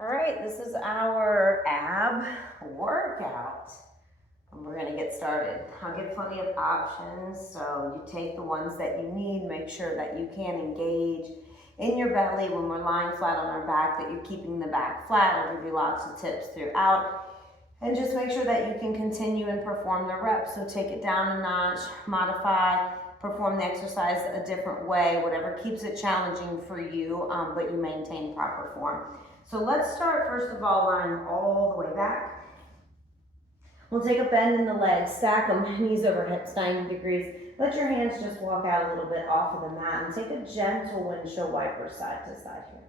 All right, this is our ab workout. And we're gonna get started. I'll give plenty of options, so you take the ones that you need, make sure that you can engage in your belly when we're lying flat on our back, that you're keeping the back flat. I'll give you lots of tips throughout. And just make sure that you can continue and perform the reps. So take it down a notch, modify, perform the exercise a different way, whatever keeps it challenging for you, but you maintain proper form. So let's start first of all lying all the way back. We'll take a bend in the legs, stack them, knees over hips, 90 degrees. Let your hands just walk out a little bit off of the mat and take a gentle windshield wiper side to side here.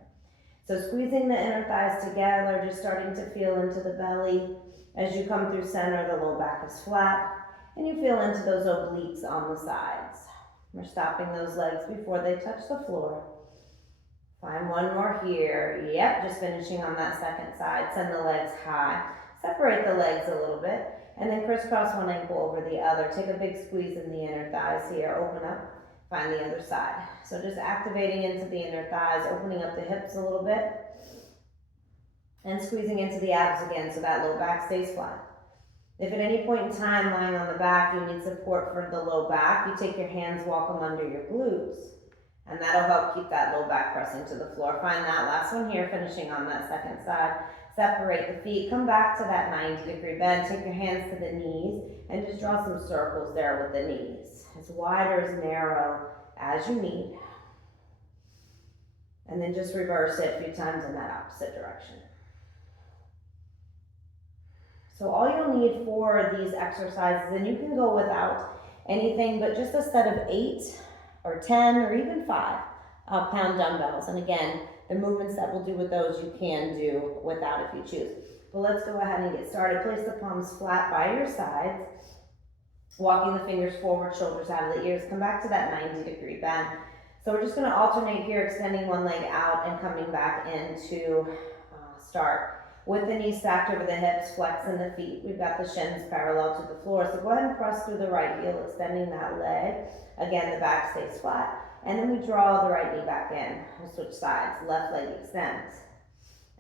So squeezing the inner thighs together, just starting to feel into the belly. As you come through center, the low back is flat, and you feel into those obliques on the sides. We're stopping those legs before they touch the floor. Find one more here. Yep, just finishing on that second side. Send the legs high. Separate the legs a little bit, and then crisscross one ankle over the other. Take a big squeeze in the inner thighs here. Open up. Find the other side. So just activating into the inner thighs, opening up the hips a little bit, and squeezing into the abs again so that low back stays flat. If at any point in time lying on the back you need support for the low back, you take your hands, walk them under your glutes, and that'll help keep that low back pressing to the floor. Find that last one here, finishing on that second side. Separate the feet, come back to that 90-degree bend, take your hands to the knees, and just draw some circles there with the knees. As wide or as narrow as you need. And then just reverse it a few times in that opposite direction. So all you'll need for these exercises, and you can go without anything but just a set of 8 or 10 or even 5 pound dumbbells. And again, the movements that we'll do with those you can do without if you choose. But let's go ahead and get started. Place the palms flat by your sides, walking the fingers forward, shoulders out of the ears. Come back to that 90-degree bend. So we're just going to alternate here, extending one leg out and coming back into start. With the knees stacked over the hips, flexing the feet. We've got the shins parallel to the floor. So go ahead and press through the right heel, extending that leg. Again, the back stays flat. And then we draw the right knee back in. We'll switch sides. Left leg extends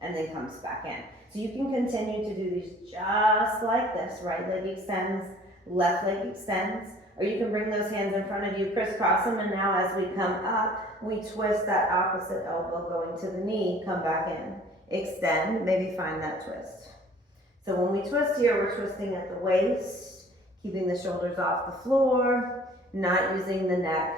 and then comes back in. So you can continue to do these just like this. Right leg extends, left leg extends. Or you can bring those hands in front of you, crisscross them, and now as we come up, we twist that opposite elbow going to the knee, come back in. Extend, maybe find that twist. So when we twist here, we're twisting at the waist, keeping the shoulders off the floor, not using the neck,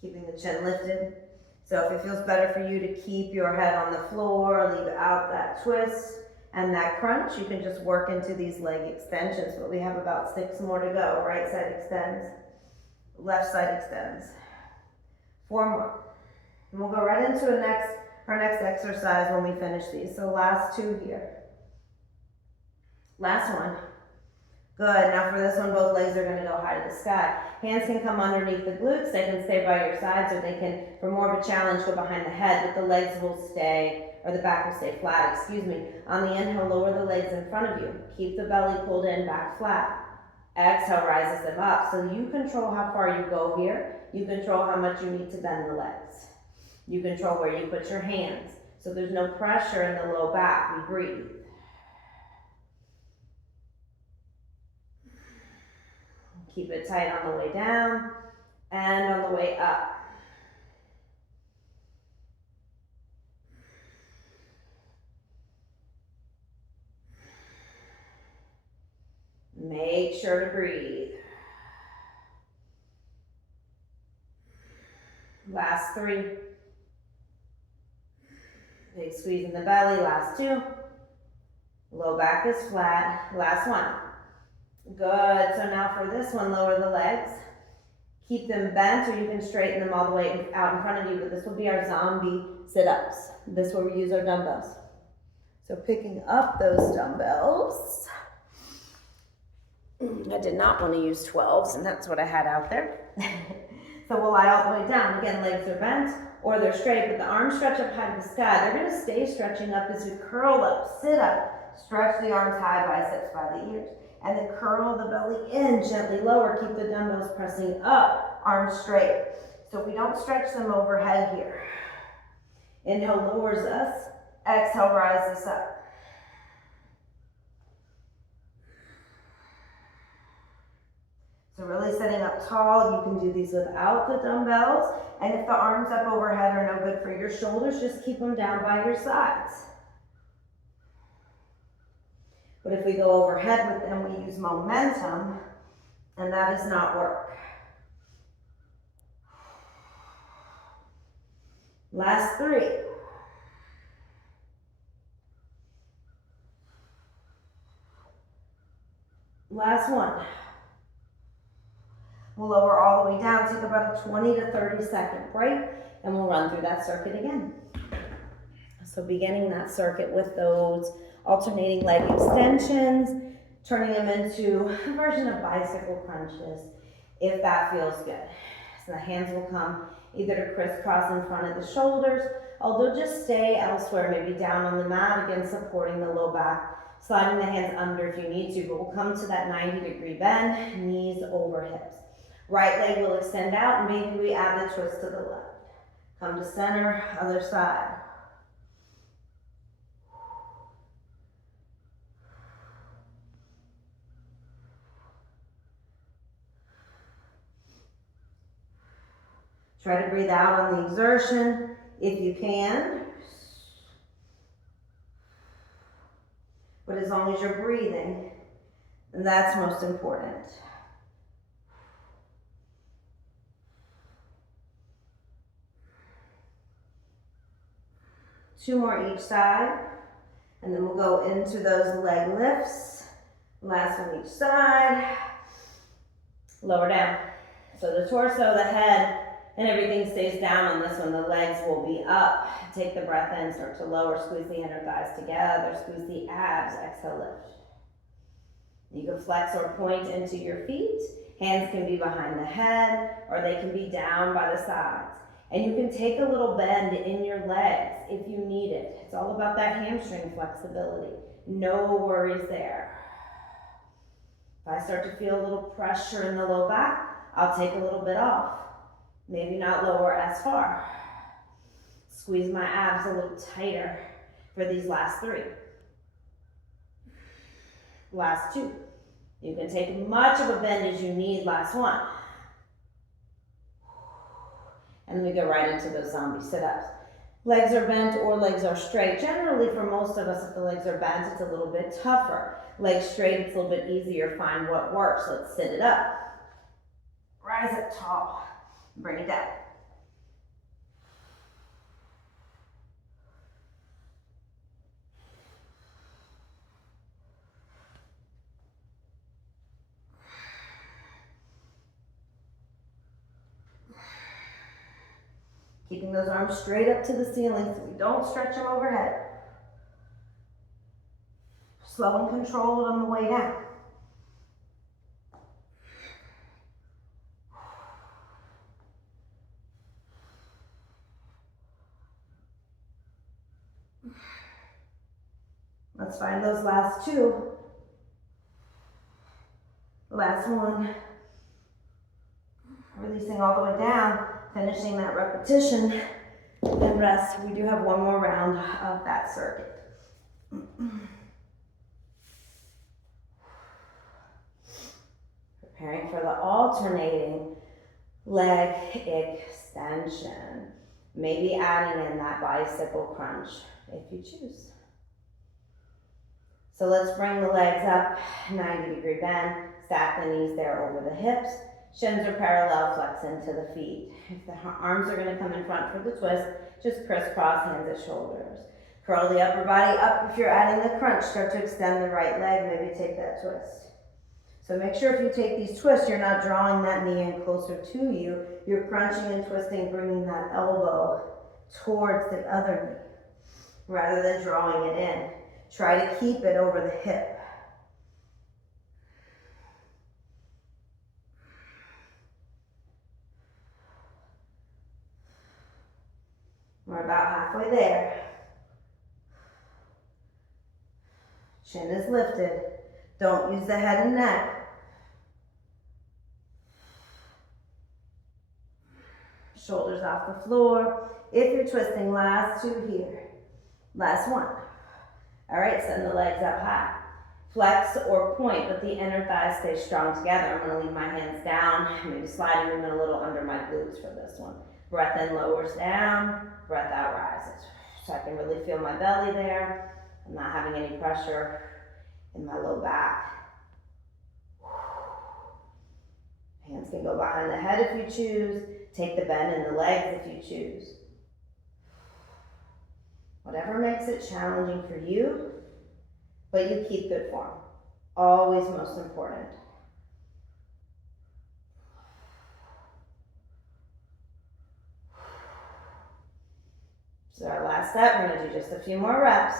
keeping the chin lifted. So if it feels better for you to keep your head on the floor, leave out that twist and that crunch, you can just work into these leg extensions, but we have about 6 more to go. Right side extends, left side extends. 4 more. And we'll go right into our next exercise when we finish these. So last 2 here. Last one. Good. Now for this one, both legs are going to go high to the sky. Hands can come underneath the glutes. They can stay by your sides, or they can, for more of a challenge, go behind the head, but the legs will stay, or the back will stay flat, excuse me. On the inhale, lower the legs in front of you. Keep the belly pulled in, back flat. Exhale, rises them up. So you control how far you go here. You control how much you need to bend the legs. You control where you put your hands. So there's no pressure in the low back. We breathe. Keep it tight on the way down and on the way up. Make sure to breathe. Last 3. Big squeeze in the belly. Last 2. Low back is flat. Last 1. Good. So now for this one, lower the legs. Keep them bent, or you can straighten them all the way out in front of you, but this will be our zombie sit-ups. This is where we use our dumbbells. So picking up those dumbbells. I did not want to use 12s, and that's what I had out there. So we'll lie all the way down. Again, legs are bent or they're straight, but the arms stretch up high to the sky. They're going to stay stretching up as we curl up, sit up, stretch the arms high, biceps by the ears. And then curl the belly in, gently lower. Keep the dumbbells pressing up, arms straight. So we don't stretch them overhead here. Inhale lowers us. Exhale, rise this up. So really sitting up tall. You can do these without the dumbbells. And if the arms up overhead are no good for your shoulders, just keep them down by your sides. But if we go overhead with them, we use momentum, and that does not work. Last 3. Last 1. We'll lower all the way down, take about a 20 to 30 second break, and we'll run through that circuit again. So beginning that circuit with those alternating leg extensions, turning them into a version of bicycle crunches, if that feels good. So the hands will come either to crisscross in front of the shoulders, although just stay elsewhere, maybe down on the mat, again supporting the low back, sliding the hands under if you need to, but we'll come to that 90-degree bend, knees over hips. Right leg will extend out, and maybe we add the twist to the left. Come to center, other side. Try to breathe out on the exertion if you can. But as long as you're breathing, that's most important. Two more each side, and then we'll go into those leg lifts. Last one each side. Lower down. So the torso, the head, and everything stays down on this one. The legs will be up. Take the breath in, start to lower, squeeze the inner thighs together, squeeze the abs, exhale, lift. You can flex or point into your feet. Hands can be behind the head, or they can be down by the sides. And you can take a little bend in your legs if you need it. It's all about that hamstring flexibility. No worries there. If I start to feel a little pressure in the low back, I'll take a little bit off. Maybe not lower as far. Squeeze my abs a little tighter for these last 3. Last 2. You can take much of a bend as you need, last 1. And then we go right into those zombie sit-ups. Legs are bent or legs are straight. Generally, for most of us, if the legs are bent, it's a little bit tougher. Legs straight, it's a little bit easier. Find what works. Let's sit it up. Rise up tall. Bring it down. Keeping those arms straight up to the ceiling so we don't stretch them overhead. Slow and controlled on the way down. Let's find those last 2. Last 1. Releasing all the way down. Finishing that repetition, and rest. We do have one more round of that circuit. Preparing for the alternating leg extension. Maybe adding in that bicycle crunch if you choose. So let's bring the legs up, 90-degree bend, stack the knees there over the hips. Shins are parallel, flex into the feet. If the arms are going to come in front for the twist, just crisscross, hands at shoulders. Curl the upper body up if you're adding the crunch. Start to extend the right leg, maybe take that twist. So make sure if you take these twists, you're not drawing that knee in closer to you. You're crunching and twisting, bringing that elbow towards the other knee rather than drawing it in. Try to keep it over the hip. We're about halfway there. Chin is lifted. Don't use the head and neck. Shoulders off the floor. If you're twisting, last 2 here. Last one. All right, send the legs up high. Flex or point, but the inner thighs stay strong together. I'm gonna leave my hands down, maybe sliding them in a little under my glutes for this one. Breath in lowers down, breath out rises. So I can really feel my belly there. I'm not having any pressure in my low back. Hands can go behind the head if you choose. Take the bend in the legs if you choose. Whatever makes it challenging for you, but you keep good form. Always most important. So our last step, we're gonna do just a few more reps.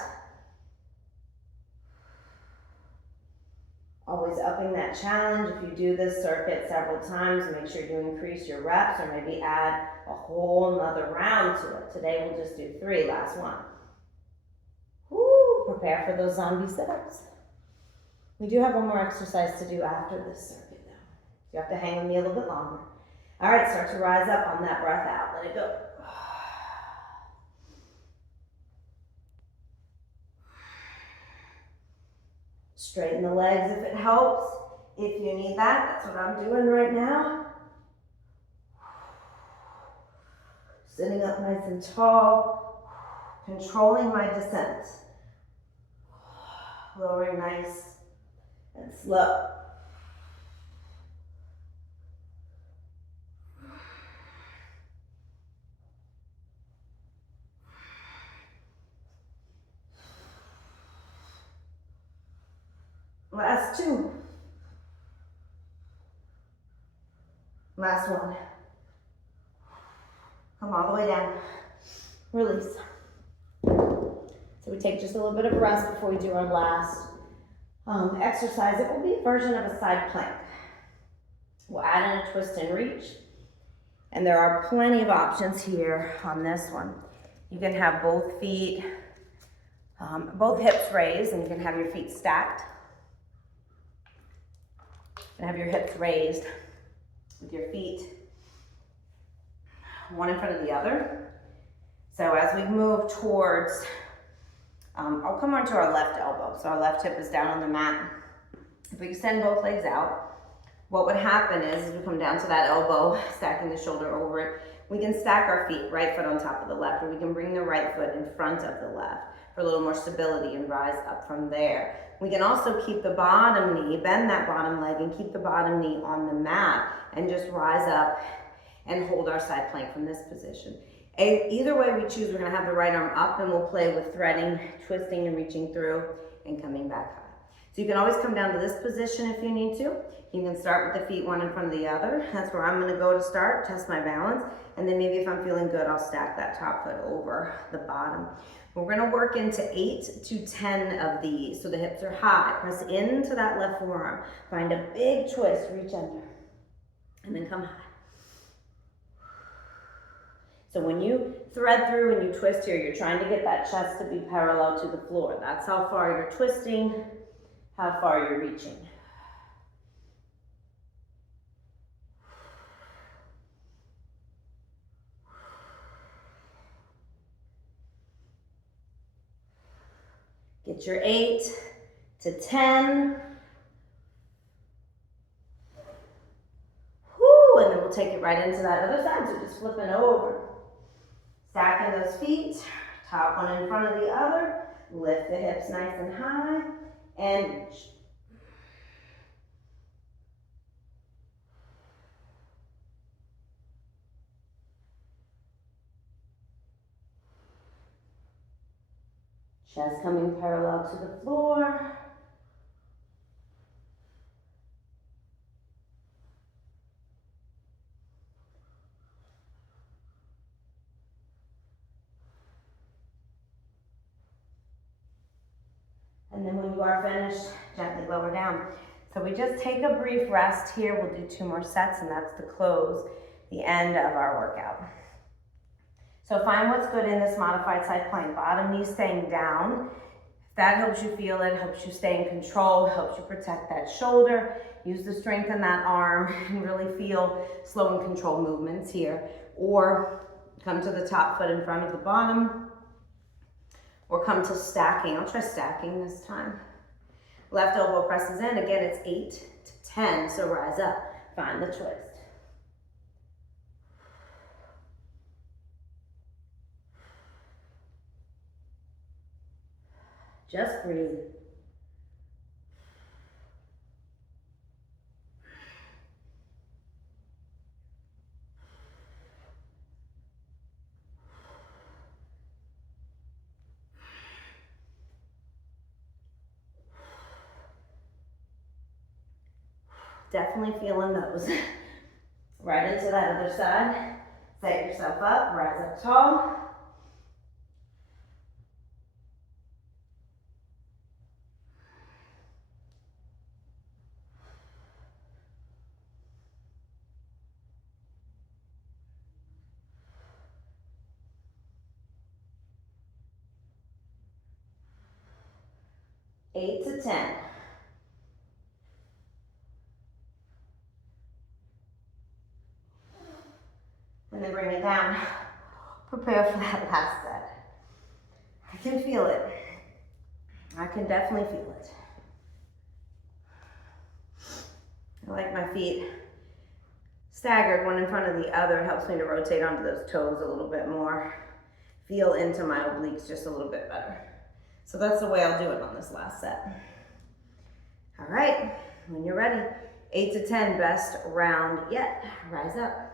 Always upping that challenge. If you do this circuit several times, make sure you increase your reps or maybe add a whole nother round to it. Today we'll just do 3, last one. Woo, prepare for those zombie sit-ups. We do have one more exercise to do after this circuit though. You have to hang with me a little bit longer. All right, start to rise up on that breath out. Let it go. Straighten the legs if it helps. If you need that, that's what I'm doing right now. Sitting up nice and tall, controlling my descent. Lowering nice and slow. Last 2. Last one. Come all the way down. Release. So we take just a little bit of a rest before we do our last exercise. It will be a version of a side plank. We'll add in a twist and reach. And there are plenty of options here on this one. You can have both feet, both hips raised, and you can have your feet stacked. And have your hips raised with your feet one in front of the other. So as we move towards, I'll come onto our left elbow. So our left hip is down on the mat. If we extend both legs out, what would happen is as we come down to that elbow, stacking the shoulder over it, we can stack our feet, right foot on top of the left, or we can bring the right foot in front of the left for a little more stability and rise up from there. We can also keep the bottom knee, bend that bottom leg and keep the bottom knee on the mat and just rise up and hold our side plank from this position. Either way we choose, we're gonna have the right arm up and we'll play with threading, twisting and reaching through and coming back high. So you can always come down to this position if you need to. You can start with the feet one in front of the other. That's where I'm gonna go to start, test my balance. And then maybe if I'm feeling good, I'll stack that top foot over the bottom. We're gonna work into 8 to 10 of these. So the hips are high. Press into that left forearm. Find a big twist, reach under. And then come high. So when you thread through and you twist here, you're trying to get that chest to be parallel to the floor. That's how far you're twisting, how far you're reaching. Get your 8 to 10. Whoo, and then we'll take it right into that other side. So just flipping over. Stacking those feet, top one in front of the other. Lift the hips nice and high and reach. Chest coming parallel to the floor. And then when you are finished, gently lower down. So we just take a brief rest here. We'll do 2 more sets and that's to close the end of our workout. So find what's good in this modified side plank. Bottom knee staying down. If that helps you feel it, helps you stay in control, helps you protect that shoulder. Use the strength in that arm and really feel slow and controlled movements here. Or come to the top foot in front of the bottom. or come to stacking. I'll try stacking this time. Left elbow presses in. Again, it's 8 to 10, so rise up. Find the twist. Just breathe. Definitely feeling those. Right into that other side. Set yourself up, rise up tall. Eight to 10. And then bring it down. Prepare for that last set. I can feel it. I can definitely feel it. I like my feet staggered, one in front of the other. It helps me to rotate onto those toes a little bit more. Feel into my obliques just a little bit better. So that's the way I'll do it on this last set. All right, when you're ready, 8 to 10, best round yet. Rise up.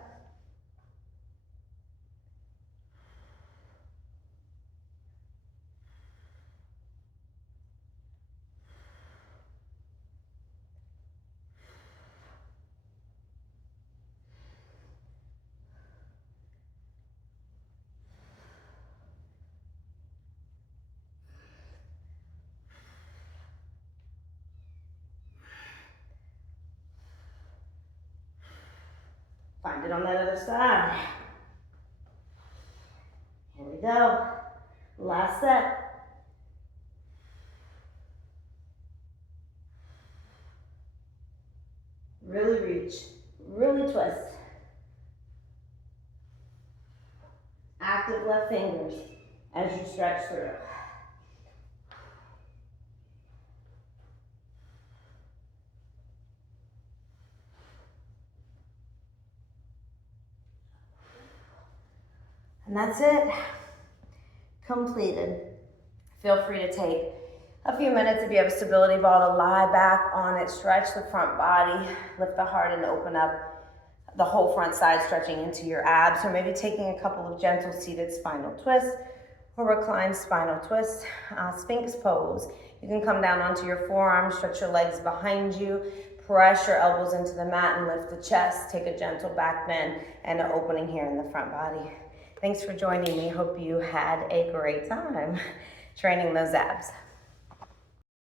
Find it on that other side. Here we go. Last set. Really reach, really twist. Active left fingers as you stretch through. And that's it. Completed. Feel free to take a few minutes if you have a stability ball to lie back on it, stretch the front body, lift the heart and open up the whole front side, stretching into your abs, or maybe taking a couple of gentle seated spinal twists or reclined spinal twist, Sphinx pose. You can come down onto your forearms, stretch your legs behind you, press your elbows into the mat and lift the chest, take a gentle back bend and an opening here in the front body. Thanks for joining me. Hope you had a great time training those abs.